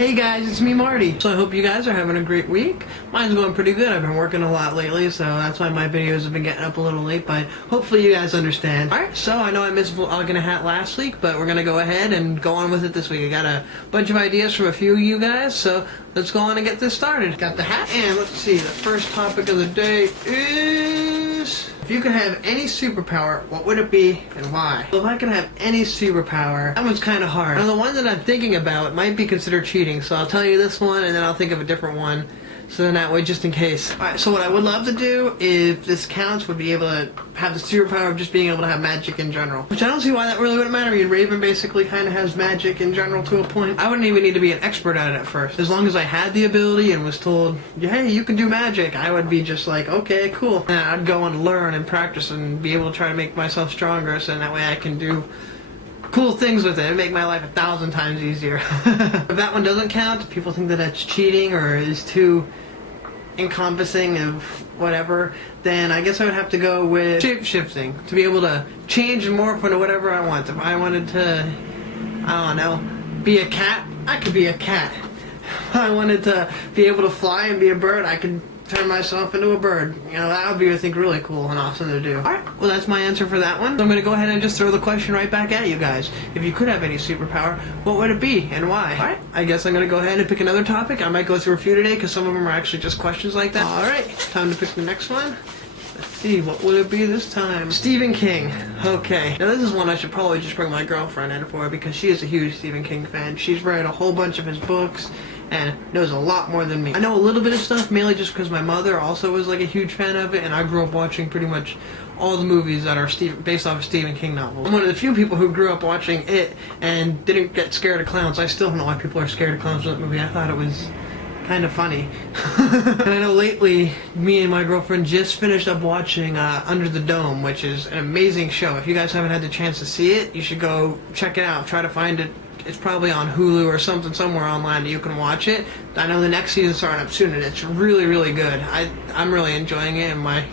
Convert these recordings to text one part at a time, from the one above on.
Hey guys, it's me Marty. So I hope you guys are having a great week. Mine's going pretty good. I've been working a lot lately, so that's why my videos have been getting up a little late, but hopefully you guys understand. Alright, so I know I missed vlogging a hat last week, but we're gonna go ahead and go on with it this week. I got a bunch of ideas from a few of you guys, so let's go on and get this started. Got the hat, and let's see, the first topic of the day is... if you could have any superpower, what would it be and why? Well, if I could have any superpower, that one's kind of hard. Now, the one that I'm thinking about might be considered cheating, so I'll tell you this one and then I'll think of a different one. So then that way, just in case. Alright, so what I would love to do, if this counts, would be able to have the superpower of just being able to have magic in general. Which I don't see why that really wouldn't matter. I mean, Raven basically kind of has magic in general to a point. I wouldn't even need to be an expert at it at first. As long as I had the ability and was told, hey, you can do magic, I would be just like, okay, cool. And I'd go and learn and practice and be able to try to make myself stronger, so that way I can do cool things with it and make my life 1,000 times easier. If that one doesn't count, if people think that that's cheating or is too encompassing of whatever, then I guess I would have to go with shapeshifting, to be able to change and morph into whatever I want. If I wanted to, I don't know, be a cat, I could be a cat. If I wanted to be able to fly and be a bird, I could turn myself into a bird. You know, that would be, I think, really cool and awesome to do. Alright, well that's my answer for that one. So I'm going to go ahead and just throw the question right back at you guys. If you could have any superpower, what would it be and why? Alright, I guess I'm going to go ahead and pick another topic. I might go through a few today because some of them are actually just questions like that. Alright, time to pick the next one. Let's see, what will it be this time? Stephen King. Okay. Now this is one I should probably just bring my girlfriend in for because she is a huge Stephen King fan. She's read a whole bunch of his books and knows a lot more than me. I know a little bit of stuff, mainly just because my mother also was like a huge fan of it, and I grew up watching pretty much all the movies that are based off of Stephen King novels. I'm one of the few people who grew up watching it and didn't get scared of clowns. I still don't know why people are scared of clowns in that movie. I thought it was kind of funny. And I know lately, me and my girlfriend just finished up watching Under the Dome, which is an amazing show. If you guys haven't had the chance to see it, you should go check it out. Try to find it. It's probably on Hulu or something somewhere online that you can watch it. I know the next season's starting up soon, and it's really, really good. I'm really enjoying it, and my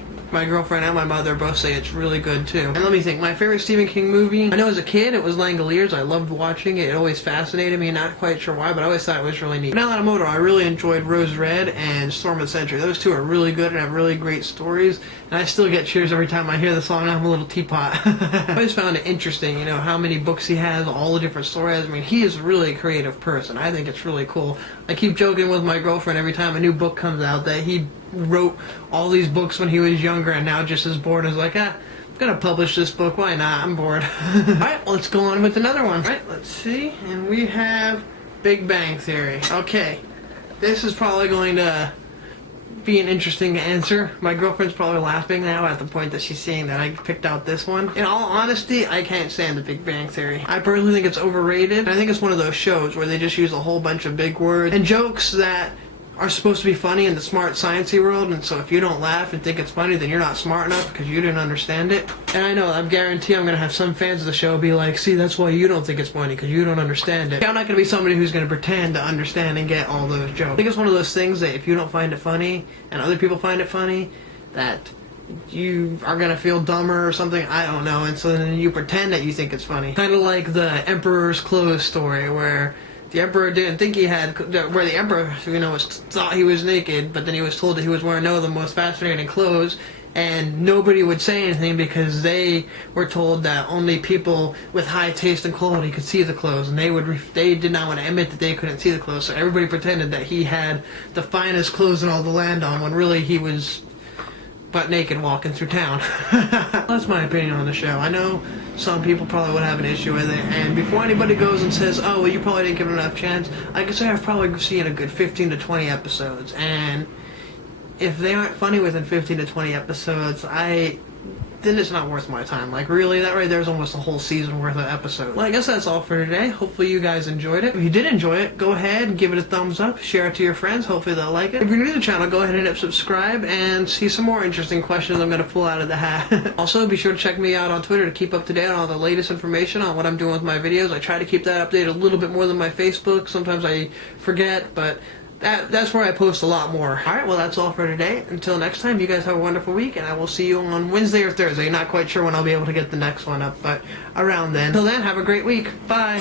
girlfriend and my mother both say it's really good too. And let me think, my favorite Stephen King movie, I know as a kid it was Langoliers. I loved watching it. It always fascinated me, not quite sure why, but I always thought it was really neat. But now that I'm older, I really enjoyed Rose Red and Storm of the Century. Those two are really good and have really great stories, and I still get cheers every time I hear the song I'm a Little Teapot. I always found it interesting, you know, how many books he has, all the different stories. I mean, he is really a creative person. I think it's really cool. I keep joking with my girlfriend every time a new book comes out that he wrote all these books when he was younger and now just as bored as like, I'm gonna publish this book, why not, I'm bored. Alright, let's go on with another one. Alright, let's see, and we have Big Bang Theory. Okay, this is probably going to be an interesting answer. My girlfriend's probably laughing now at the point that she's seeing that I picked out this one. In all honesty, I can't stand the Big Bang Theory. I personally think it's overrated. I think it's one of those shows where they just use a whole bunch of big words and jokes that are supposed to be funny in the smart sciencey world, and so if you don't laugh and think it's funny, then you're not smart enough because you didn't understand it. And I know, I guarantee I'm going to have some fans of the show be like, see, that's why you don't think it's funny, because you don't understand it. I'm not going to be somebody who's going to pretend to understand and get all those jokes. I think it's one of those things that if you don't find it funny, and other people find it funny, that you are going to feel dumber or something, I don't know, and so then you pretend that you think it's funny. Kind of like the Emperor's Clothes story, where the Emperor didn't think he had, where the Emperor, you know, thought he was naked, but then he was told that he was wearing the most fascinating clothes, and nobody would say anything because they were told that only people with high taste and quality could see the clothes, and they did not want to admit that they couldn't see the clothes, so everybody pretended that he had the finest clothes in all the land on, when really he was butt naked walking through town. That's my opinion on the show. I know some people probably would have an issue with it, and before anybody goes and says, oh, well, you probably didn't give it enough chance, I can say I've probably seen a good 15 to 20 episodes, and if they aren't funny within 15 to 20 episodes, then it's not worth my time. Like, really, that right there is almost a whole season worth of episodes. Well, I guess that's all for today. Hopefully you guys enjoyed it. If you did enjoy it, go ahead and give it a thumbs up, share it to your friends, hopefully they'll like it. If you're new to the channel, go ahead and hit subscribe and see some more interesting questions I'm going to pull out of the hat. Also, be sure to check me out on Twitter to keep up to date on all the latest information on what I'm doing with my videos. I try to keep that updated a little bit more than my Facebook. Sometimes I forget, but that's where I post a lot more. Alright, well that's all for today. Until next time, you guys have a wonderful week, and I will see you on Wednesday or Thursday. Not quite sure when I'll be able to get the next one up, but around then. Until then, have a great week. Bye!